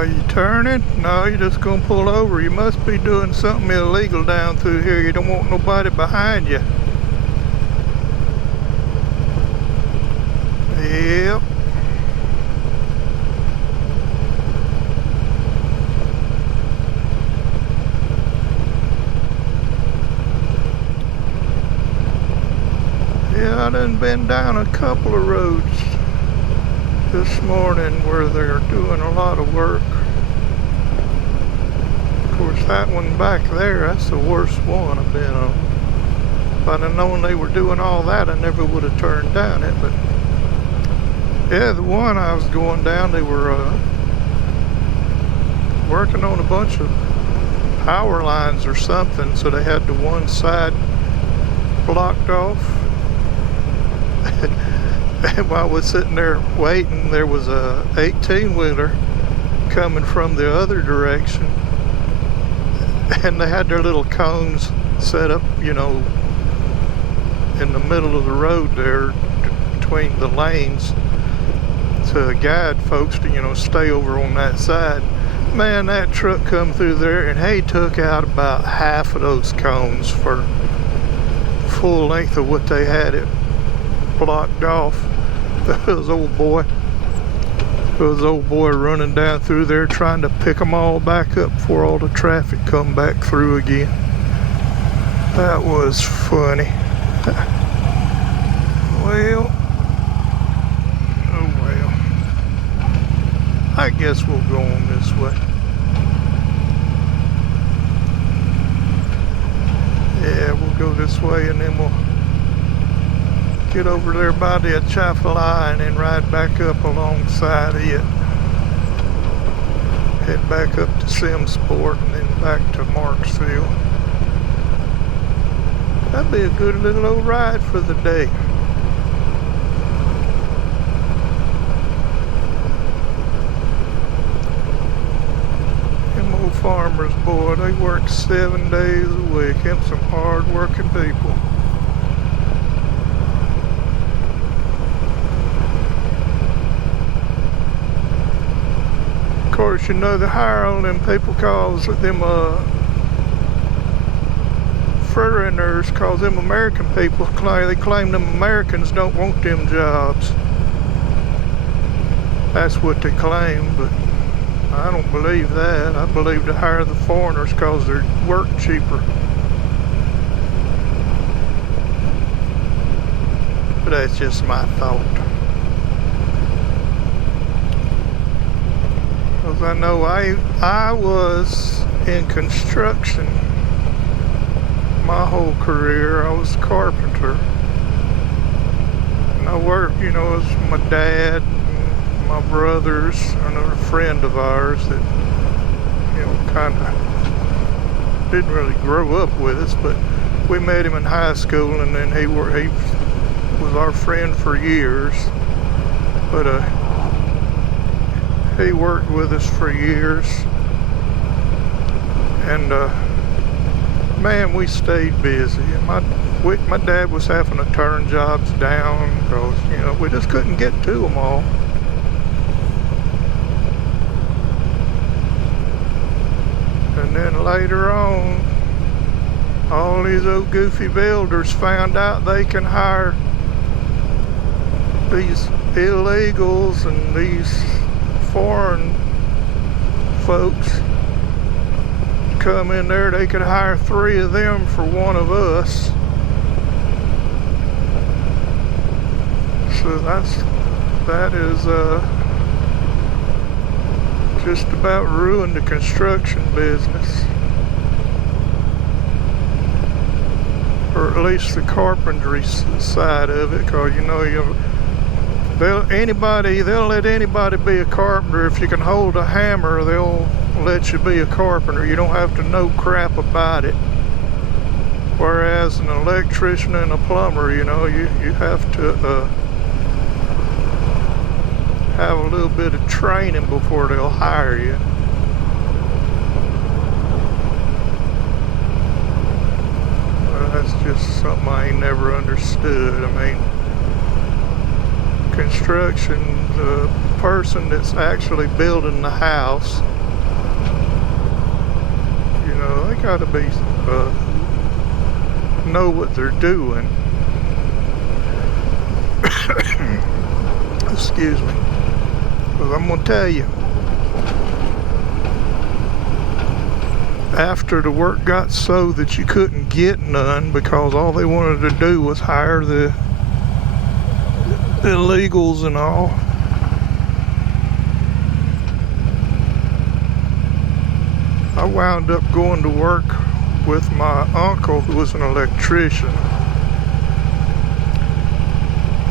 Are you turning? No, you're just gonna pull over. You must be doing something illegal down through here. You don't want nobody behind you. Yep. Yeah, I done been down a couple of roads this morning where they're doing a lot of work. Of course, that one back there, that's the worst one I've been on. If I'd have known they were doing all that, I never would have turned down it. But yeah, the one I was going down, they were working on a bunch of power lines or something, so they had the one side blocked off. And while I was sitting there waiting, there was a 18-wheeler coming from the other direction, and they had their little cones set up, you know, in the middle of the road there between the lanes to guide folks to, you know, stay over on that side. Man, that truck come through there and he took out about half of those cones for full length of what they had it blocked off. This old boy running down through there trying to pick them all back up before all the traffic come back through again. That was funny. Well, oh well, I guess we'll go on this way. Yeah, we'll go this way and then we'll get over there by the Atchafalaya and then ride back up alongside it. Head back up to Simsport and then back to Marksville. That'd be a good little old ride for the day. Them old farmers, boy, they work 7 days a week. Them some hard-working people. Of course, you know, the higher on them people calls them foreigners, cause them American people they claim them Americans don't want them jobs. That's what they claim, but I don't believe that. I believe to hire the foreigners cause they work cheaper. But that's just my thought. Because I know I was in construction my whole career. I was a carpenter. And I worked, you know, with my dad, and my brothers, another friend of ours that, you know, kind of didn't really grow up with us, but we met him in high school, and then he was our friend for years. But he worked with us for years, and man, we stayed busy. My dad was having to turn jobs down because, you know, we just couldn't get to them all. And then later on, all these old goofy builders found out they can hire these illegals and these foreign folks come in there. They could hire 3 of them for 1 of us. So that is just about ruined the construction business, or at least the carpentry side of it. Cause you know, they'll let anybody be a carpenter. If you can hold a hammer, they'll let you be a carpenter. You don't have to know crap about it. Whereas an electrician and a plumber, you know, you have to have a little bit of training before they'll hire you. Well, that's just something I ain't never understood. I mean, construction, person that's actually building the house, you know, they gotta be, know what they're doing. Excuse me. Because I'm gonna tell you, after the work got so that you couldn't get none because all they wanted to do was hire the illegals and all, I wound up going to work with my uncle, who was an electrician.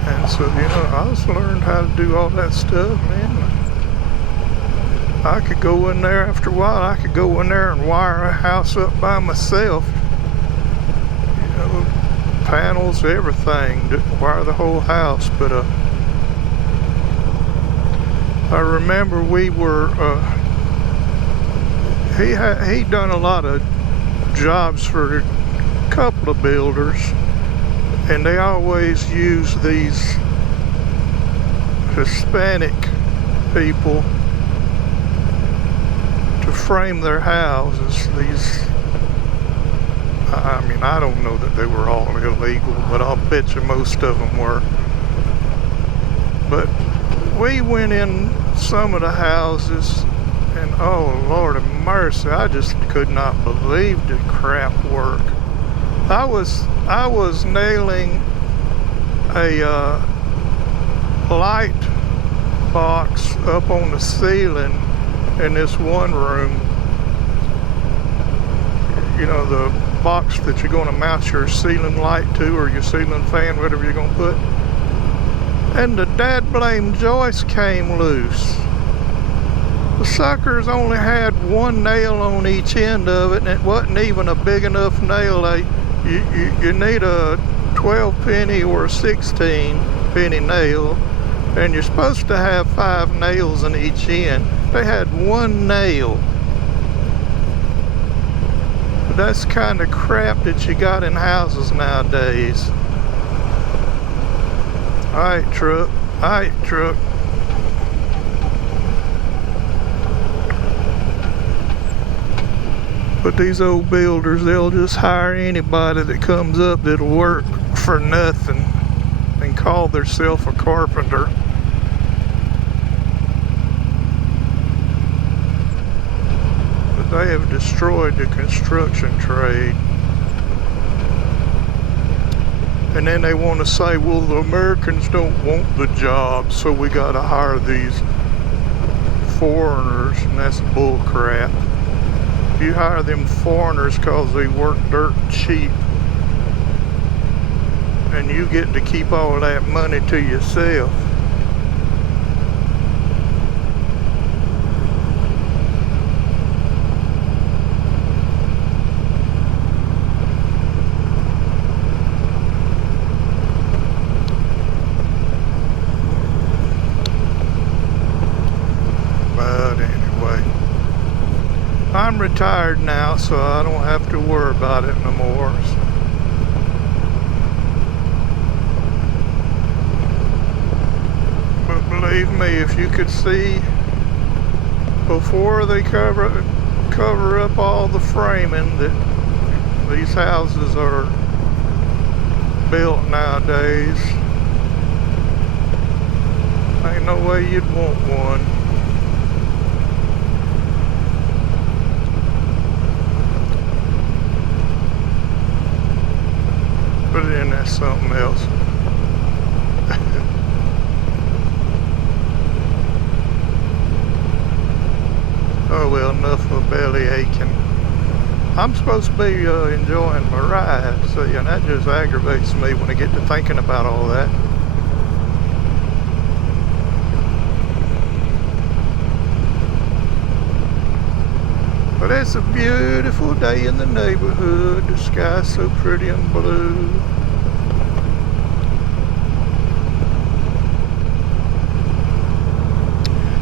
And so, you know, I just learned how to do all that stuff, man. I could go in there after a while, I could go in there and wire a house up by myself. You know, panels, everything, wire the whole house. But I remember we were, he'd done a lot of jobs for a couple of builders, and they always use these Hispanic people to frame their houses. These, I mean, I don't know that they were all illegal, but I'll bet you most of them were. But we went in some of the houses, and oh Lord of mercy, I just could not believe the crap work. I was nailing a light box up on the ceiling in this one room. You know, the box that you're going to mount your ceiling light to, or your ceiling fan, whatever you're going to put. And the dad blame joist came loose. The suckers only had one nail on each end of it, and it wasn't even a big enough nail. You need a 12 penny or a 16 penny nail, and you're supposed to have 5 nails in each end. They had one nail. But that's the kind of crap that you got in houses nowadays. Alright, truck. Alright, truck. But these old builders, they'll just hire anybody that comes up that'll work for nothing and call themselves a carpenter. But they have destroyed the construction trade. And then they want to say, well, the Americans don't want the job, so we got to hire these foreigners, and that's bull crap. You hire them foreigners because they work dirt cheap, and you get to keep all that money to yourself. I'm retired now, so I don't have to worry about it no more. But believe me, if you could see before they cover up all the framing that these houses are built nowadays, ain't no way you'd want one. But then that's something else. Oh well, enough of belly aching. I'm supposed to be enjoying my ride, see, and that just aggravates me when I get to thinking about all that. But it's a beautiful day in the neighborhood. The sky's so pretty and blue.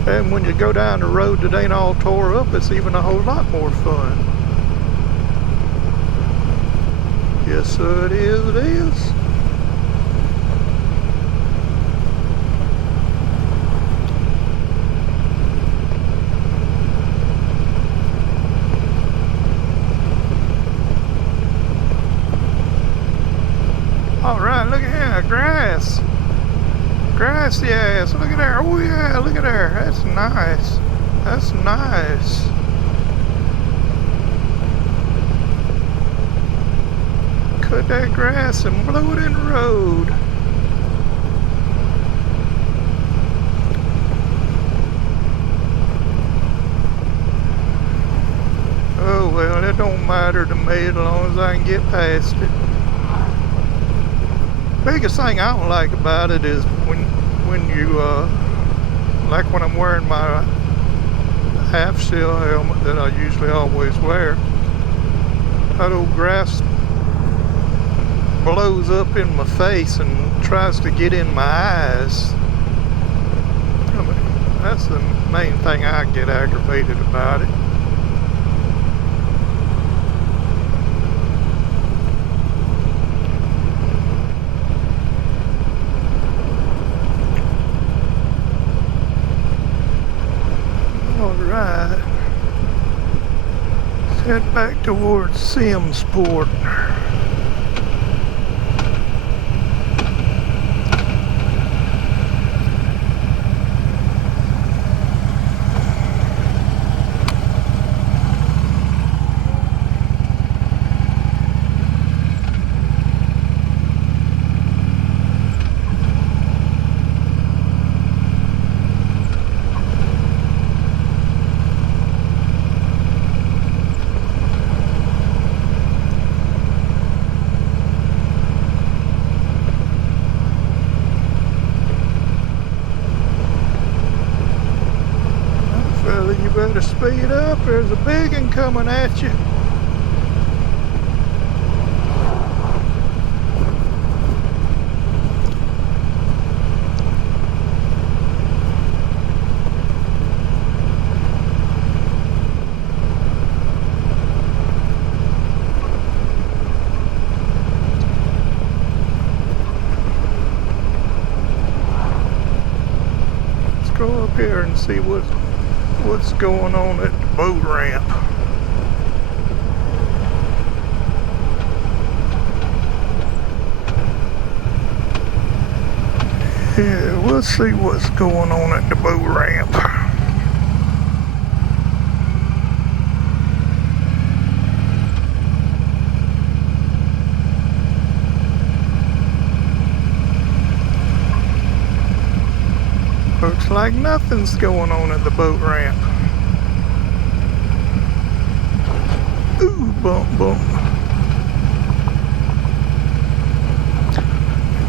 And when you go down the road that ain't all tore up, it's even a whole lot more fun. Yes, sir, it is, it is. grassy ass. Look at there. Oh yeah, look at there. That's nice. That's nice. Cut that grass and blow it in the road. Oh well, it don't matter to me as long as I can get past it. Biggest thing I don't like about it is when you like when I'm wearing my half shell helmet that I usually always wear, that old grass blows up in my face and tries to get in my eyes. I mean, that's the main thing I get aggravated about it. Alright, let's head back towards Simsport. You better speed up, there's a big one coming at you. Let's go up here and see what's going on at the boat ramp. Yeah, we'll see what's going on at the boat ramp. Looks like nothing's going on at the boat ramp. Ooh, bump, bump.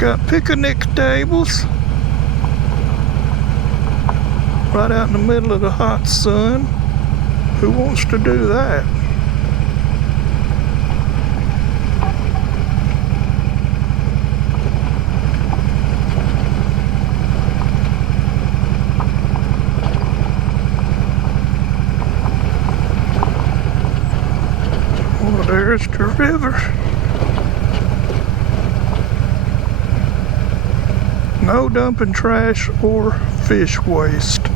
Got picnic tables right out in the middle of the hot sun. Who wants to do that? Well, there's the river. No dumping trash or fish waste.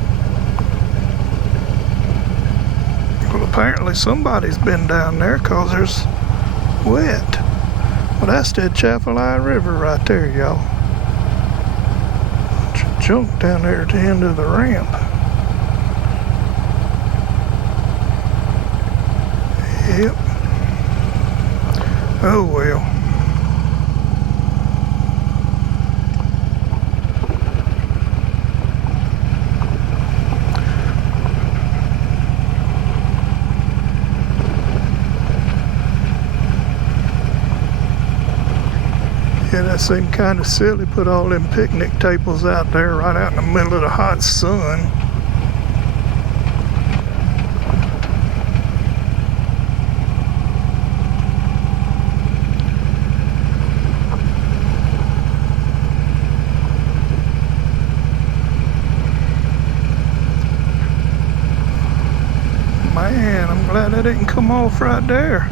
Well, apparently somebody's been down there because there's wet. Well, that's the Atchafalaya River right there, y'all. Junk down there at the end of the ramp. Yep. Oh well. Yeah, that seemed kind of silly, put all them picnic tables out there right out in the middle of the hot sun. Man, I'm glad that didn't come off right there.